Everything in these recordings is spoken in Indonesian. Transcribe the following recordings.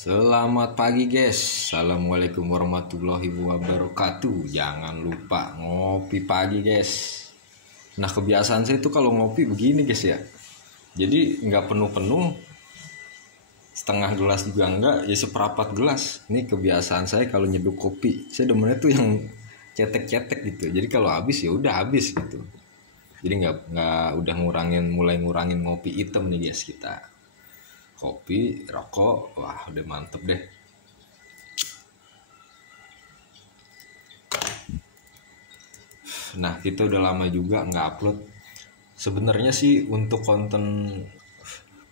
Selamat pagi guys. Assalamualaikum warahmatullahi wabarakatuh. Jangan lupa ngopi pagi guys. Nah kebiasaan saya itu kalau ngopi begini guys ya. Jadi nggak penuh-penuh, setengah gelas juga enggak, ya seperempat gelas. Ini kebiasaan saya kalau nyeduh kopi. Saya demennya tuh yang cetek-cetek gitu. Jadi kalau habis ya udah habis gitu. Jadi nggak udah mulai ngurangin ngopi hitam nih guys kita. Kopi, rokok, wah udah mantep deh. Nah kita udah lama juga nggak upload. Sebenarnya sih untuk konten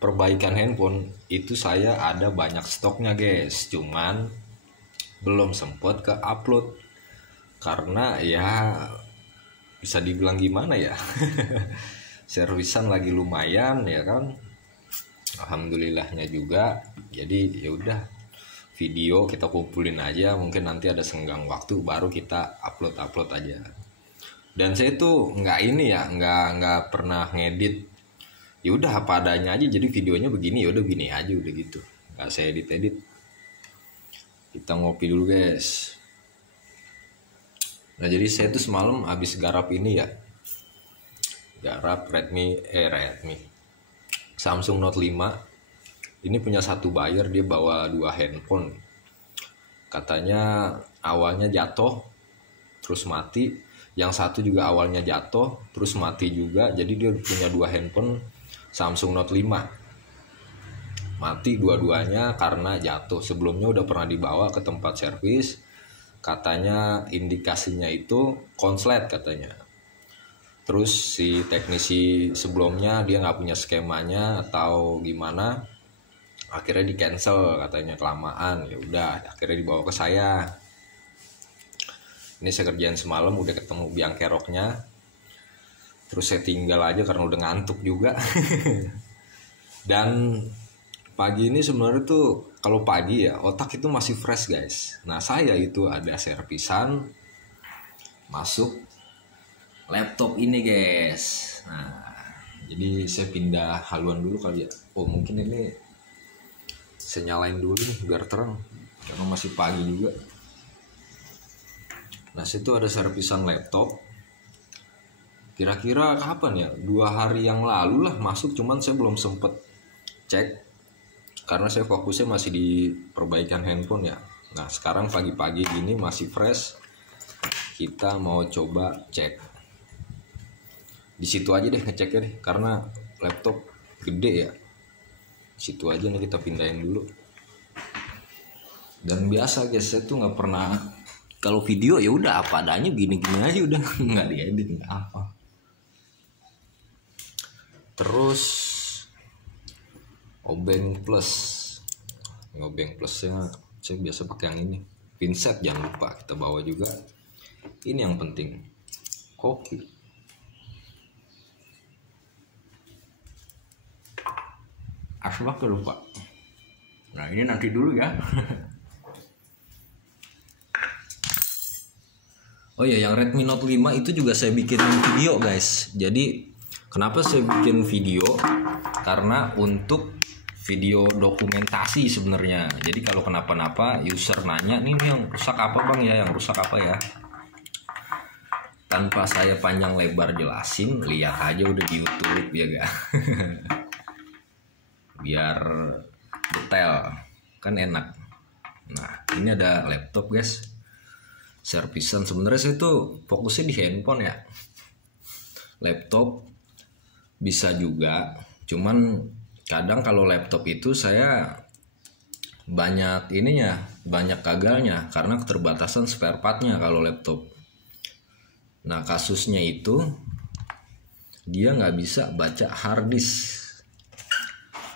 perbaikan handphone itu saya ada banyak stoknya guys. Cuman belum sempet ke upload karena ya bisa dibilang gimana ya. Servisan lagi lumayan ya kan. Alhamdulillahnya juga. Jadi ya udah video kita kumpulin aja, mungkin nanti ada senggang waktu baru kita upload aja. Dan saya tuh nggak ini ya, nggak pernah ngedit. Ya udah apa adanya aja, jadi videonya begini ya udah gini aja udah gitu. Nggak saya edit. Kita ngopi dulu guys. Nah jadi saya tuh semalam habis garap ini ya. Garap Redmi Samsung Note 5. Ini punya satu buyer, dia bawa dua handphone. Katanya awalnya jatuh terus mati, yang satu juga awalnya jatuh terus mati juga. Jadi dia punya dua handphone Samsung Note 5. Mati dua-duanya karena jatuh. Sebelumnya udah pernah dibawa ke tempat servis. Katanya indikasinya itu konslet katanya. Terus si teknisi sebelumnya dia nggak punya skemanya atau gimana, akhirnya di cancel katanya kelamaan. Ya udah akhirnya dibawa ke saya. Ini saya kerjain semalam, udah ketemu biang keroknya. Terus saya tinggal aja karena udah ngantuk juga. Dan pagi ini sebenarnya tuh kalau pagi ya otak itu masih fresh guys. Nah saya itu ada servisan masuk laptop ini guys. Nah jadi saya pindah haluan dulu kali ya. Oh mungkin ini saya nyalain dulu nih biar terang karena masih pagi juga. Nah situ ada servisan laptop. Kira-kira kapan ya? 2 hari yang lalu lah masuk, cuman saya belum sempet cek karena saya fokusnya masih di perbaikan handphone ya. Nah sekarang pagi-pagi gini masih fresh, kita mau coba cek. Di situ aja deh ngeceknya deh karena laptop gede ya. Situ aja nih kita pindahin dulu. Dan biasa guys, saya tuh nggak pernah kalau video ya udah apa adanya gini-gini aja udah nggak diedit nggak apa. Terus Obeng Plus, Obeng Plusnya saya biasa pakai yang ini. Pinset jangan lupa kita bawa juga. Ini yang penting, kopi. Asbak lupa. Nah ini nanti dulu ya. Oh ya, yang Redmi Note 5 itu juga saya bikin video guys. Jadi kenapa saya bikin video? Karena untuk video dokumentasi sebenarnya. Jadi kalau kenapa-napa user nanya nih yang rusak apa bang ya, yang rusak apa ya. Tanpa saya panjang lebar jelasin, lihat aja udah di YouTube ya gak. Biar detail kan enak. Nah ini ada laptop guys, servisan. Sebenarnya saya tuh fokusnya di handphone ya. Laptop bisa juga, cuman kadang kalau laptop itu saya banyak ininya, banyak gagalnya karena keterbatasan spare partnya kalau laptop. Nah kasusnya itu dia nggak bisa baca hard disk.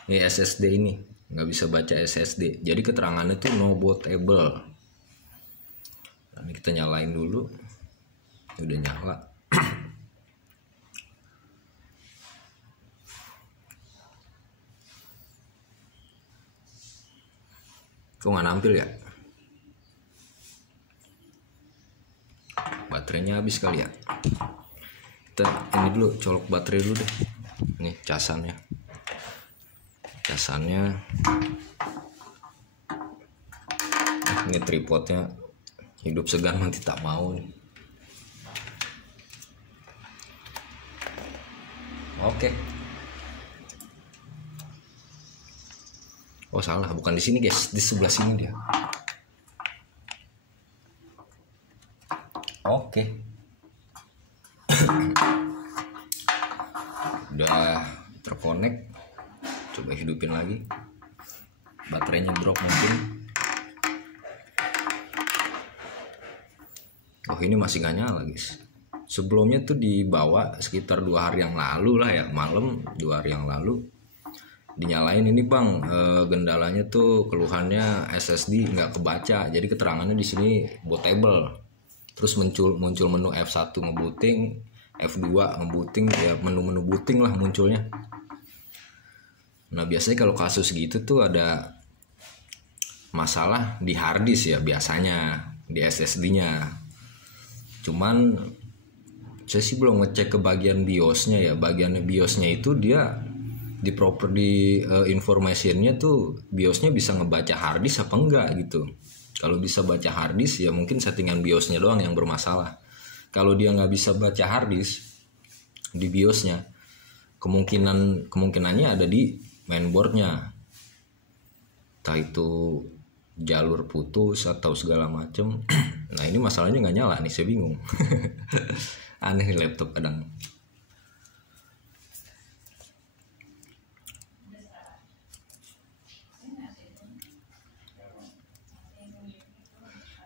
Ini SSD ini nggak bisa baca SSD, jadi keterangannya itu no bootable. Nah, ini kita nyalain dulu, udah nyala. Kok nggak nampil ya? Baterainya habis kali ya. Kita ini dulu colok baterai dulu deh. Nih casannya. Ini tripodnya hidup segan nanti tak mau nih. Oke. Oh salah, bukan di sini guys, di sebelah sini dia. Oke. Udah terkonek. Coba hidupin lagi. Baterainya drop mungkin. Oh ini masih gak nyala guys. Sebelumnya tuh dibawa sekitar 2 hari yang lalu lah ya, malam 2 hari yang lalu dinyalain ini bang. Gendalanya tuh keluhannya SSD nggak kebaca, jadi keterangannya di sini bootable. Terus muncul menu F1 ngebooting, F2 ngebooting, ya menu-menu booting lah munculnya. Nah biasanya kalau kasus gitu tuh ada masalah di harddisk ya, biasanya di SSD-nya. Cuman saya sih belum ngecek ke bagian BIOS-nya ya. Bagian BIOS-nya itu dia di property information-nya tuh BIOS-nya bisa ngebaca harddisk apa enggak gitu. Kalau bisa baca harddisk ya mungkin settingan BIOS-nya doang yang bermasalah. Kalau dia nggak bisa baca harddisk di BIOS-nya, kemungkinannya ada di mainboard-nya. Entah itu jalur putus atau segala macem. Nah ini masalahnya nggak nyala nih, saya bingung. Aneh nih laptop kadang.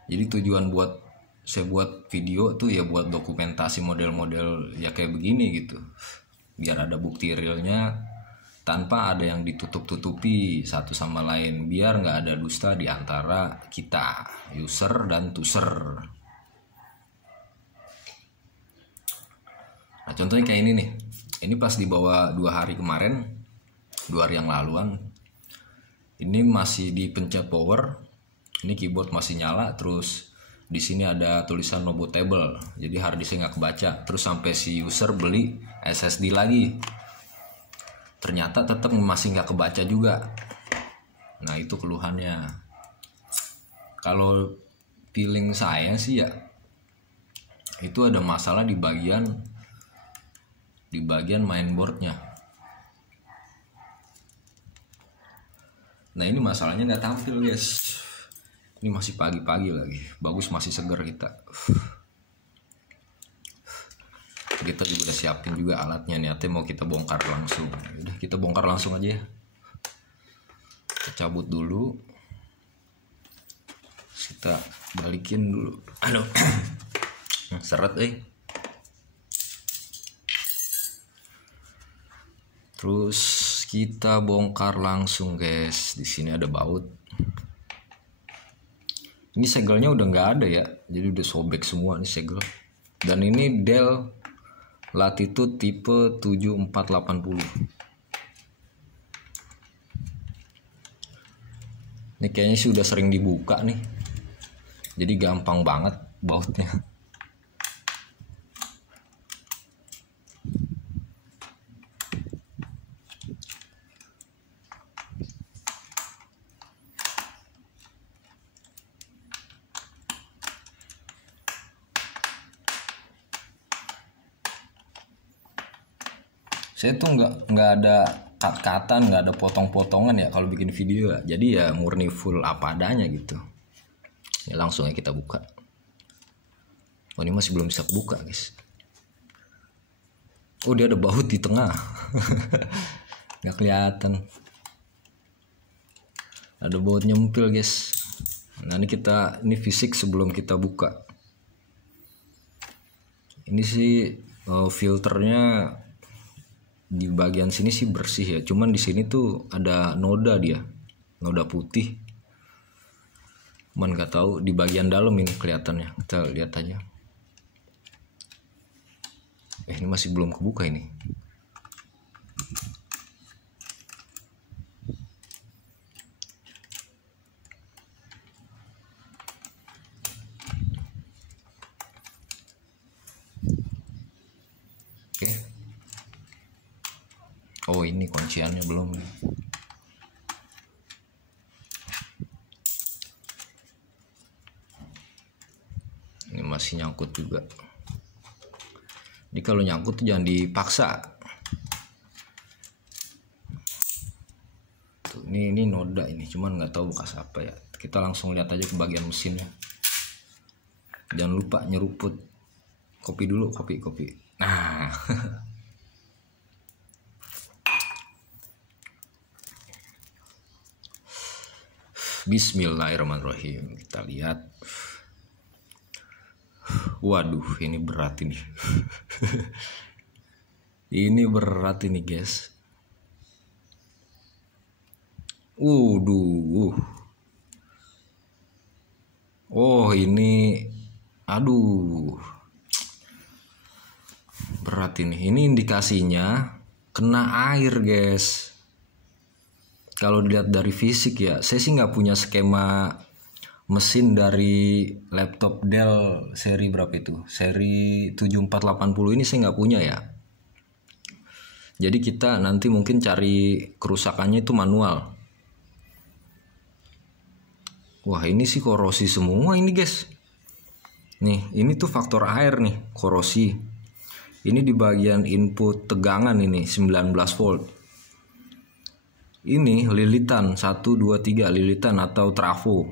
Jadi tujuan saya buat video tuh ya buat dokumentasi model-model ya kayak begini gitu, biar ada bukti realnya tanpa ada yang ditutup-tutupi satu sama lain, biar nggak ada dusta di antara kita user dan tuser. Nah contohnya kayak ini nih, ini pas dibawa 2 hari kemarin, 2 hari yang laluan, ini masih dipencet power, ini keyboard masih nyala, terus di sini ada tulisan no bootable, jadi harddisknya nggak kebaca. Terus sampai si user beli SSD lagi, ternyata tetap masih nggak kebaca juga. Nah itu keluhannya. Kalau feeling saya sih ya itu ada masalah di bagian mainboardnya. Nah ini masalahnya nggak tampil guys. Ini masih pagi-pagi lagi, bagus masih seger kita. Kita juga udah siapin juga alatnya, niatnya mau kita bongkar langsung. Udah kita bongkar langsung aja ya. Kita cabut dulu, kita balikin dulu. Aduh, seret Terus kita bongkar langsung guys. Di sini ada baut. Ini segelnya udah nggak ada ya, jadi udah sobek semua nih segel. Dan ini Dell Latitude tipe 7480. Ini kayaknya sih udah sering dibuka nih, jadi gampang banget bautnya. Saya tuh nggak ada cut-cutan, nggak ada potong-potongan ya kalau bikin video ya. Jadi ya murni full apa adanya gitu. Ya langsung ya kita buka. Oh ini masih belum bisa buka guys. Oh dia ada baut di tengah. Nggak kelihatan. Ada baut nyempil guys. Nah ini fisik sebelum kita buka. Ini sih filternya di bagian sini sih bersih ya, cuman di sini tuh ada noda, noda putih. Cuman nggak tahu di bagian dalam ini kelihatannya, kita lihat aja. Ini masih belum kebuka ini. Oke. Oh ini kunciannya belum. masih nyangkut juga. Jadi kalau nyangkut tuh jangan dipaksa. Tuh, ini noda ini, cuman nggak tahu bekas apa ya. Kita langsung lihat aja ke bagian mesinnya. Jangan lupa nyeruput. Kopi dulu, kopi. Nah. Bismillahirrahmanirrahim. Kita lihat. Waduh, ini berat ini. Ini berat ini, guys. Oh, ini aduh. Berat ini. Ini indikasinya kena air, guys. Kalau dilihat dari fisik ya, saya sih nggak punya skema mesin dari laptop Dell seri berapa itu? Seri 7480 ini saya nggak punya ya. Jadi kita nanti mungkin cari kerusakannya itu manual. Wah, ini sih korosi semua ini, guys. Nih, ini tuh faktor air nih, korosi. Ini di bagian input tegangan ini 19 volt. Ini lilitan 1 2 3 lilitan atau trafo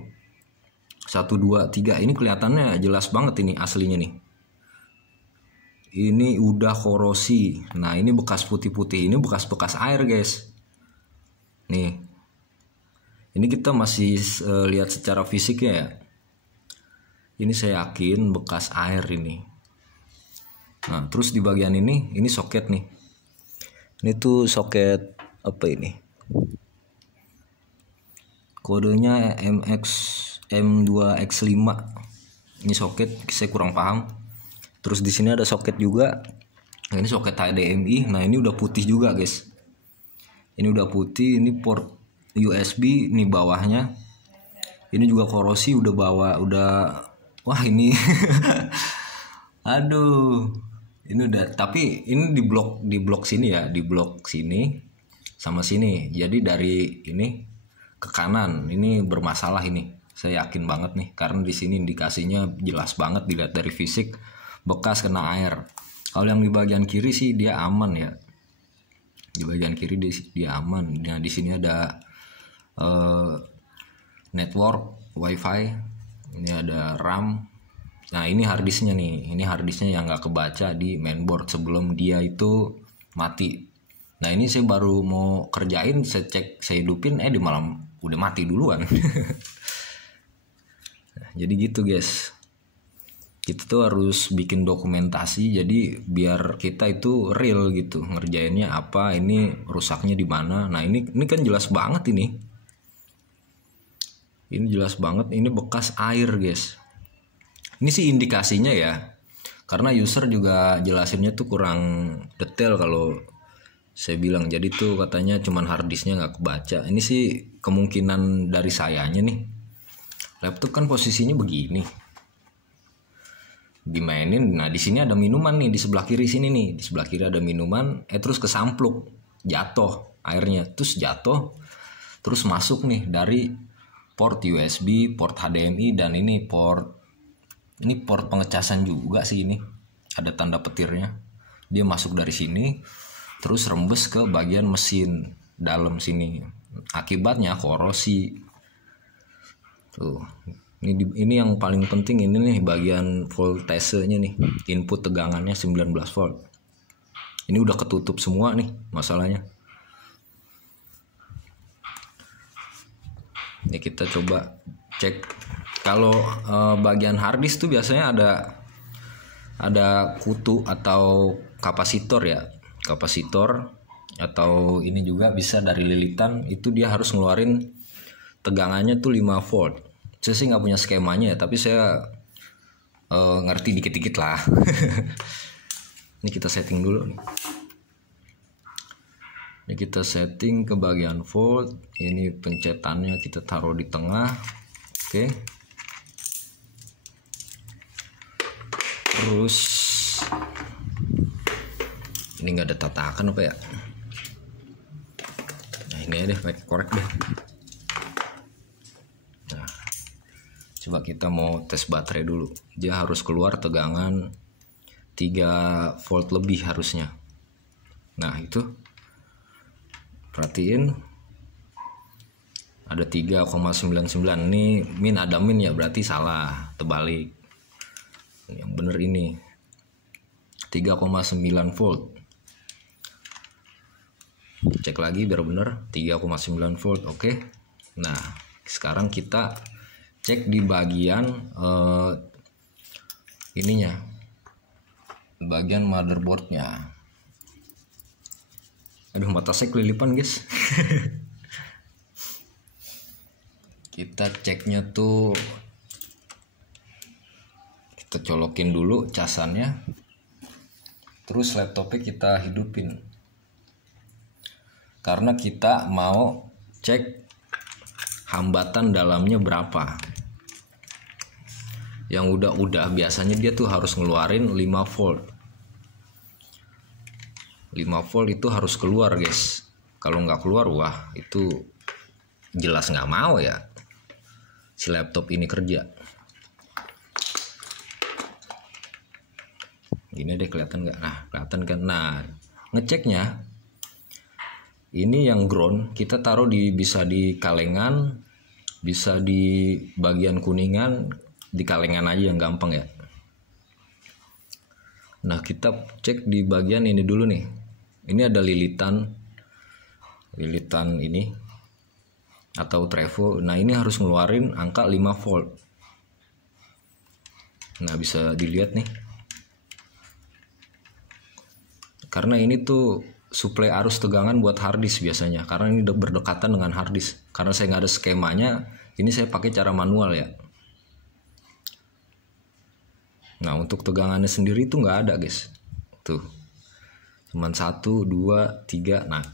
1 2 3. Ini kelihatannya jelas banget ini aslinya nih. Ini udah korosi. Nah, ini bekas putih-putih, ini bekas-bekas air, guys. Nih. Ini kita masih lihat secara fisiknya ya. Ini saya yakin bekas air ini. Nah, terus di bagian ini soket nih. Ini tuh soket apa ini? Kodenya M2X5. Ini soket, saya kurang paham. Terus di sini ada soket juga. Nah, ini soket HDMI. Nah, ini udah putih juga, guys. Ini udah putih, ini port USB nih bawahnya. Ini juga korosi udah wah ini. Aduh. Ini udah, tapi ini di blok sini ya, di blok sini sama sini. Jadi dari ini ke kanan ini bermasalah ini. Saya yakin banget nih karena di sini indikasinya jelas banget dilihat dari fisik bekas kena air. Kalau yang di bagian kiri sih dia aman ya. Di bagian kiri dia aman. Nah, di sini ada network WiFi. Ini ada RAM. Nah, ini harddisknya nih. Ini harddisknya yang nggak kebaca di mainboard sebelum dia itu mati. Nah, ini saya baru mau kerjain, saya cek, saya hidupin, di malam udah mati duluan. Jadi gitu, guys. Kita tuh harus bikin dokumentasi, jadi biar kita itu real gitu, ngerjainnya apa, ini rusaknya di mana. Nah, ini kan jelas banget ini. Ini jelas banget, ini bekas air, guys. Ini sih indikasinya ya. Karena user juga jelasinnya tuh kurang detail kalau saya bilang. Jadi tuh katanya cuman harddisknya nggak kebaca. Ini sih kemungkinan dari sayanya nih. Laptop kan posisinya begini. Dimainin. Nah, di sini ada minuman nih di sebelah kiri sini nih. Di sebelah kiri ada minuman, terus kesampluk, jatuh airnya, terus jatuh. Terus masuk nih dari port USB, port HDMI, dan ini port pengecasan juga sih ini. Ada tanda petirnya. Dia masuk dari sini terus rembes ke bagian mesin dalam sini. Akibatnya korosi. Tuh. Ini yang paling penting ini nih bagian voltasenya nih. Input tegangannya 19 volt. Ini udah ketutup semua nih masalahnya. Ini kita coba cek. Kalau bagian harddisk tuh biasanya ada kutu atau kapasitor ya. Kapasitor atau ini juga bisa dari lilitan, itu dia harus ngeluarin tegangannya tuh 5 volt. Saya sih nggak punya skemanya ya, tapi saya ngerti dikit-dikit lah. Ini kita setting dulu nih. Ini kita setting ke bagian volt. Ini pencetannya kita taruh di tengah. Oke. Terus ini nggak ada tatakan apa ya? Nah, ini deh pakai korek deh. Nah, Coba kita mau tes baterai dulu. Dia harus keluar tegangan 3 volt lebih harusnya. Nah itu perhatiin ada 3,99. Ini min, ada min ya, berarti salah, terbalik. Yang bener ini 3,9 volt. Cek lagi biar bener, 3,9 volt. Oke. Nah sekarang kita cek di bagian ininya, bagian motherboardnya. Aduh, mata saya kelilipan guys. Kita ceknya tuh, kita colokin dulu casannya, terus laptopnya kita hidupin karena kita mau cek hambatan dalamnya berapa. Yang udah biasanya dia tuh harus ngeluarin 5 volt. 5 volt itu harus keluar guys. Kalau nggak keluar, wah itu jelas nggak mau ya si laptop ini kerja. Gini deh, kelihatan nggak? Nah kelihatan kan. Nah ngeceknya ini yang ground kita taruh bisa di kalengan, bisa di bagian kuningan, di kalengan aja yang gampang ya. Nah kita cek di bagian ini dulu nih. Ini ada lilitan ini atau trevo. Nah ini harus ngeluarin angka 5 volt. Nah bisa dilihat nih, karena ini tuh suplai arus tegangan buat harddisk biasanya, karena ini berdekatan dengan harddisk. Karena saya nggak ada skemanya, ini saya pakai cara manual ya. Nah untuk tegangannya sendiri itu nggak ada guys, tuh cuman 1, 2, 3. Nah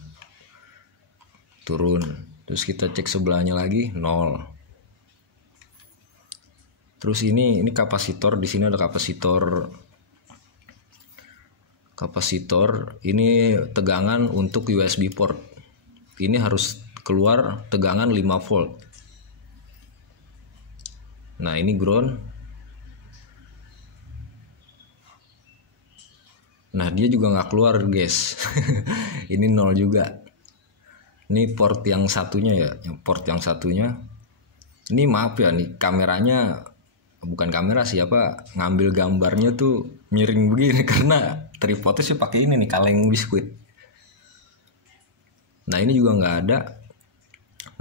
turun, terus kita cek sebelahnya lagi 0. Terus ini kapasitor, di sini ada kapasitor ini tegangan untuk USB port. Ini harus keluar tegangan 5 volt. Nah ini ground. Nah dia juga nggak keluar guys. Ini 0 juga. Ini port yang satunya ya, port yang satunya. Ini maaf ya nih, kameranya bukan kamera sih, ngambil gambarnya tuh miring begini karena tripodnya sih pakai ini nih, kaleng biskuit. Nah ini juga nggak ada.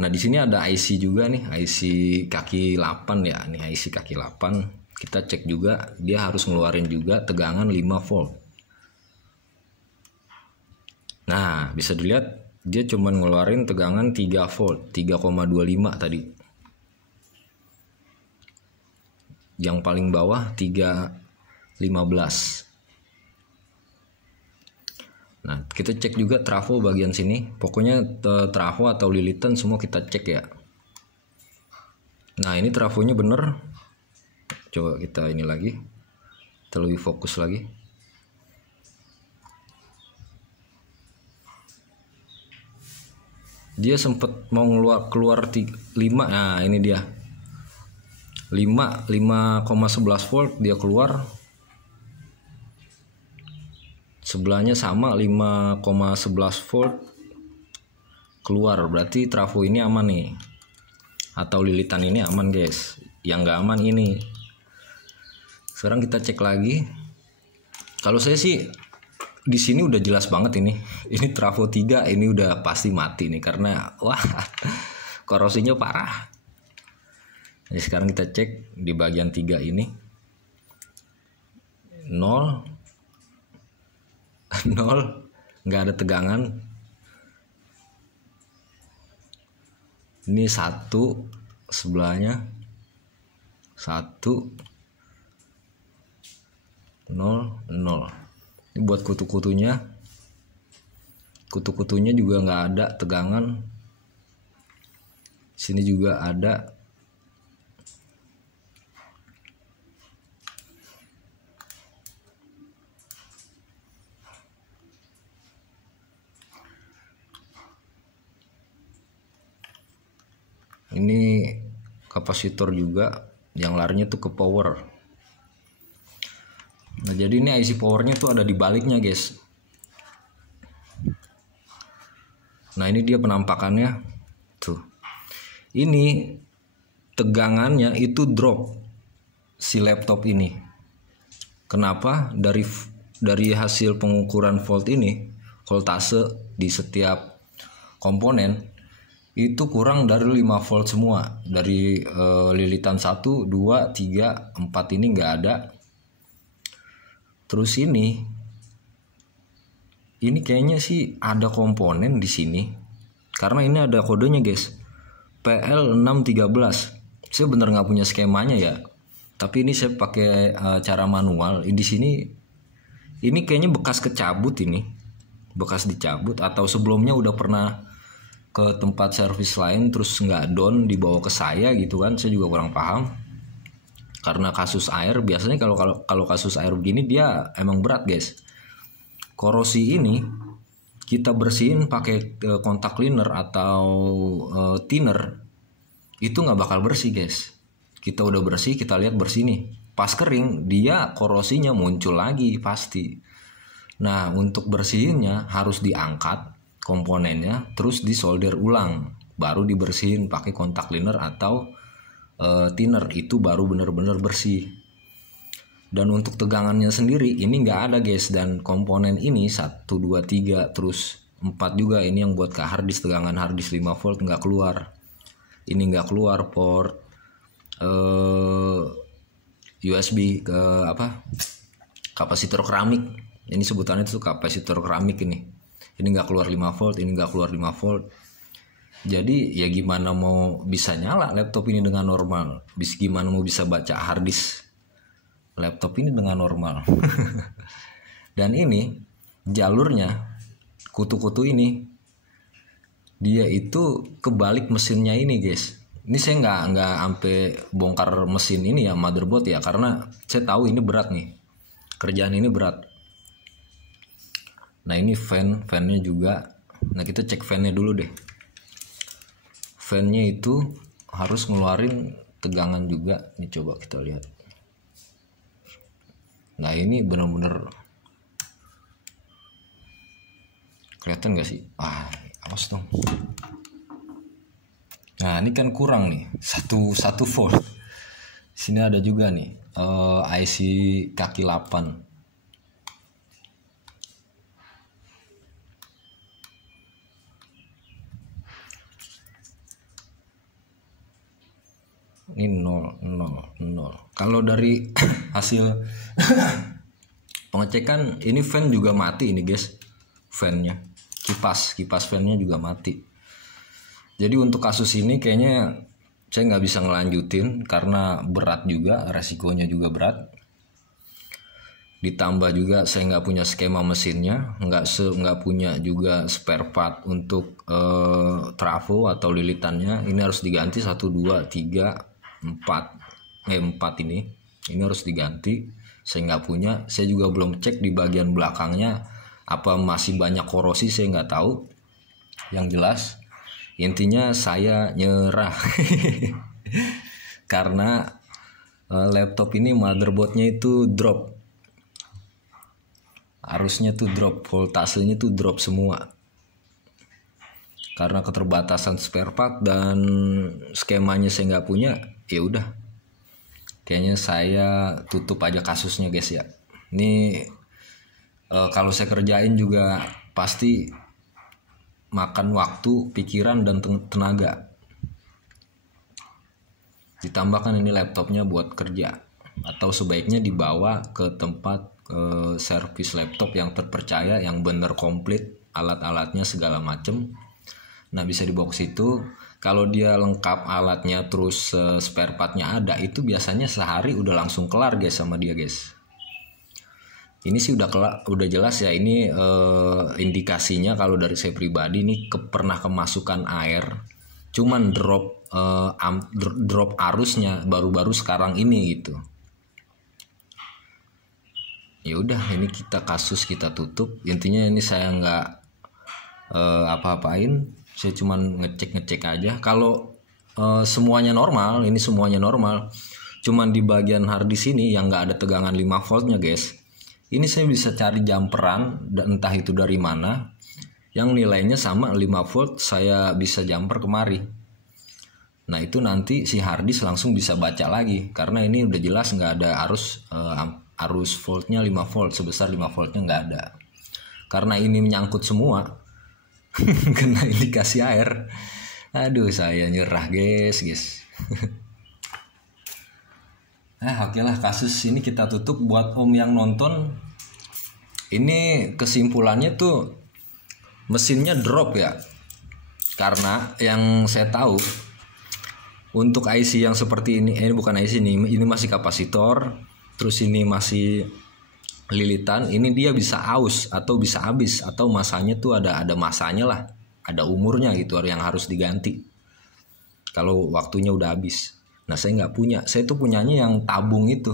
Nah di sini ada IC juga nih, IC kaki 8 ya, nih IC kaki 8. Kita cek juga, dia harus ngeluarin juga tegangan 5 volt. Nah bisa dilihat dia cuma ngeluarin tegangan 3 volt, 3,25 tadi. Yang paling bawah 3,15. Nah kita cek juga trafo bagian sini. Pokoknya trafo atau lilitan semua kita cek ya. Nah ini trafonya bener. Coba kita ini lagi, kita lebih fokus lagi. Dia sempet mau keluar 5. Nah ini dia 5,11 volt dia keluar. Sebelahnya sama 5,11 volt keluar. Berarti trafo ini aman nih, atau lilitan ini aman guys. Yang nggak aman ini. Sekarang kita cek lagi. Kalau saya sih di sini udah jelas banget ini. Ini trafo 3 ini udah pasti mati nih, karena wah korosinya parah. Jadi sekarang kita cek di bagian 3 ini 0 nggak ada tegangan. Ini 1 sebelahnya 1 0 0. Ini buat kutu-kutunya juga nggak ada tegangan. Sini juga ada. Ini kapasitor juga yang larinya tuh ke power. Nah jadi ini IC powernya tuh ada di baliknya guys. Nah ini dia penampakannya tuh. Ini tegangannya itu drop si laptop ini. Kenapa? Dari hasil pengukuran volt ini, voltase di setiap komponen itu kurang dari 5 volt semua. Dari lilitan 1, 2, 3, 4 ini nggak ada. Terus ini kayaknya sih ada komponen di sini. Karena ini ada kodenya guys. PL613. Saya bener nggak punya skemanya ya. Tapi ini saya pakai cara manual. Di sini ini kayaknya bekas kecabut ini. Bekas dicabut atau sebelumnya udah pernah ke tempat servis lain terus nggak down dibawa ke saya gitu kan. Saya juga kurang paham. Karena kasus air biasanya kalau kasus air begini dia emang berat guys. Korosi ini kita bersihin pakai kontak cleaner atau thinner itu nggak bakal bersih guys. Kita udah bersih, kita lihat bersih nih. Pas kering dia korosinya muncul lagi pasti. Nah untuk bersihinnya harus diangkat komponennya terus disolder ulang, baru dibersihin pakai kontak cleaner atau thinner, itu baru bener-bener bersih. Dan untuk tegangannya sendiri ini nggak ada guys. Dan komponen ini 1, 2, 3 terus 4 juga ini yang buat ke harddisk, tegangan harddisk 5 volt nggak keluar. Ini nggak keluar port USB ke kapasitor keramik. Ini sebutannya itu kapasitor keramik ini. Ini nggak keluar 5 volt, ini nggak keluar 5 volt. Jadi ya gimana mau bisa nyala laptop ini dengan normal? Gimana mau bisa baca harddisk laptop ini dengan normal? Dan ini jalurnya kutu-kutu ini dia itu kebalik mesinnya ini guys. Ini saya nggak sampai bongkar mesin ini ya, motherboard ya, karena saya tahu ini berat nih, kerjaan ini berat. Nah ini fannya juga. Nah kita cek fannya dulu deh. Fannya itu harus ngeluarin tegangan juga. Ini coba kita lihat. Nah ini bener-bener kelihatan gak sih? Awas dong. Nah ini kan kurang nih 1 volt. Sini ada juga nih IC kaki 8. Ini 0. Kalau dari hasil pengecekan ini fan juga mati ini guys. Fannya, kipas fannya juga mati. Jadi untuk kasus ini kayaknya saya nggak bisa ngelanjutin karena berat juga, resikonya juga berat. Ditambah juga saya nggak punya skema mesinnya, nggak punya juga spare part untuk trafo atau lilitannya. Ini harus diganti 1, 2, 3, 4 ini harus diganti. Saya nggak punya. Saya juga belum cek di bagian belakangnya apa masih banyak korosi, saya nggak tahu. Yang jelas intinya saya nyerah karena laptop ini motherboardnya itu drop, harusnya tuh drop, voltasenya tuh drop semua. Karena keterbatasan spare part dan skemanya saya nggak punya, ya udah. Kayaknya saya tutup aja kasusnya guys ya. Ini kalau saya kerjain juga pasti makan waktu, pikiran dan tenaga. Ditambahkan ini laptopnya buat kerja, atau sebaiknya dibawa ke tempat servis laptop yang terpercaya, yang bener komplit alat-alatnya segala macem. Nah bisa dibawa ke situ. Kalau dia lengkap alatnya terus spare partnya ada, itu biasanya sehari udah langsung kelar guys sama dia guys. Ini sih udah jelas ya. Ini indikasinya kalau dari saya pribadi ini pernah kemasukan air, cuman drop arusnya baru-baru sekarang ini gitu. Ya udah, ini kasus kita tutup. Intinya ini saya nggak apa-apain. Saya cuman ngecek aja. Kalau semuanya normal, ini semuanya normal, Cuman di bagian harddisk ini yang nggak ada tegangan 5 voltnya guys. Ini saya bisa cari jumperan dan entah itu dari mana yang nilainya sama 5 volt, saya bisa jumper kemari. Nah itu nanti si harddisk langsung bisa baca lagi karena ini udah jelas nggak ada arus voltnya 5 volt, sebesar 5 voltnya nggak ada. Karena ini menyangkut semua kena indikasi air. Aduh saya nyerah guys. Oke lah, kasus ini kita tutup. Buat om yang nonton, ini kesimpulannya tuh mesinnya drop ya. Karena yang saya tahu untuk IC yang seperti ini bukan IC ini masih kapasitor, terus ini masih lilitan, ini dia bisa aus atau bisa habis atau masanya tuh ada masanya lah, ada umurnya gitu yang harus diganti kalau waktunya udah habis. Nah saya nggak punya, saya tuh punyanya yang tabung itu.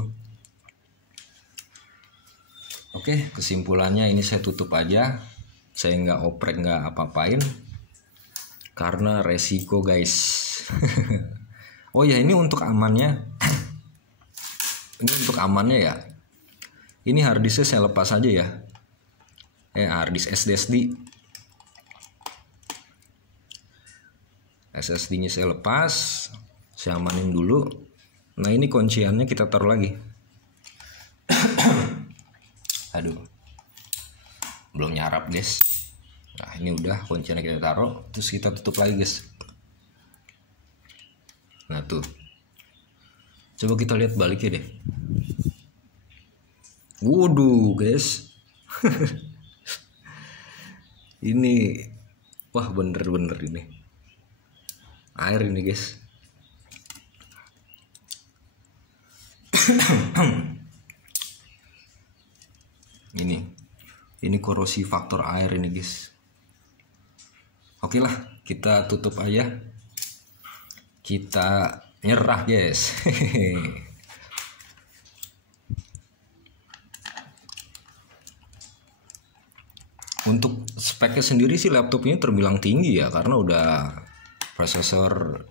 Oke, kesimpulannya ini saya tutup aja, saya nggak oprek, nggak apa-apain karena resiko guys. Oh ya, ini untuk amannya ini untuk amannya ya, ini harddisknya saya lepas aja ya, harddisk SSD-nya saya lepas, saya amanin dulu. Nah ini kunciannya kita taruh lagi. Aduh, belum nyarap guys. Nah ini udah kunciannya kita taruh, terus kita tutup lagi guys. Nah tuh, coba kita lihat baliknya deh. Waduh guys. Ini wah bener-bener ini air ini guys. ini korosi faktor air ini guys. Oke lah, kita tutup aja, kita nyerah guys. Untuk speknya sendiri sih laptop ini terbilang tinggi ya, karena udah prosesor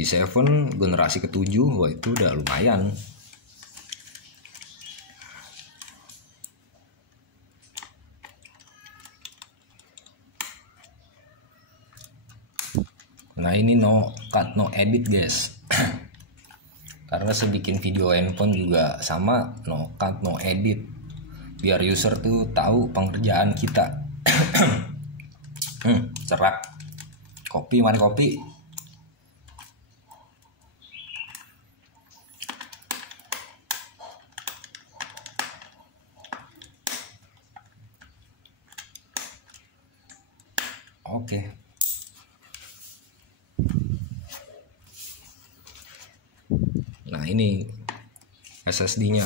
i7 generasi ke-7, wah itu udah lumayan. Nah ini no cut no edit guys. Karena saya bikin video handphone juga sama, no cut no edit, biar user tuh tahu pengerjaan kita. Cerak. Kopi, mari kopi. Oke. Nah ini SSD-nya.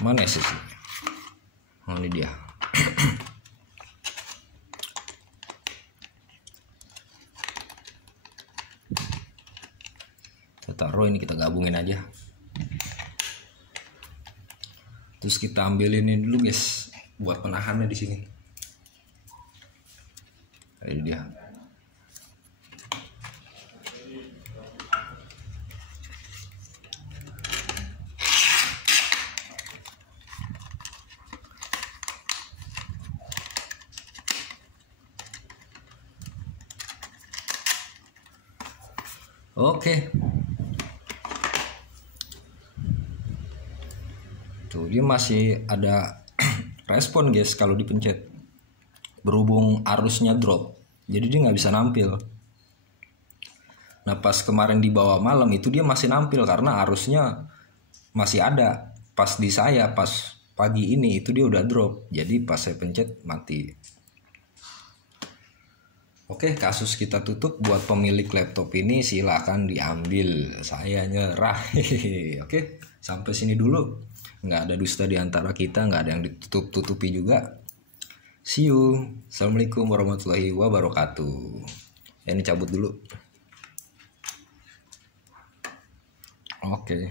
Mana SSD? Oh ini dia. Kita taruh ini, kita gabungin aja. Terus kita ambil ini dulu guys, buat penahannya di sini. Ini dia. Oke. Tuh dia masih ada respon guys kalau dipencet. Berhubung arusnya drop, jadi dia nggak bisa nampil. Nah pas kemarin di bawah malam itu dia masih nampil karena arusnya masih ada. Pas di saya pas pagi ini itu dia udah drop, jadi pas saya pencet mati. Oke, kasus kita tutup. Buat pemilik laptop ini silahkan diambil, saya nyerah. Oke, sampai sini dulu. Nggak ada dusta di antara kita, nggak ada yang ditutup-tutupi juga. See you. Assalamualaikum warahmatullahi wabarakatuh. Ini cabut dulu. Oke.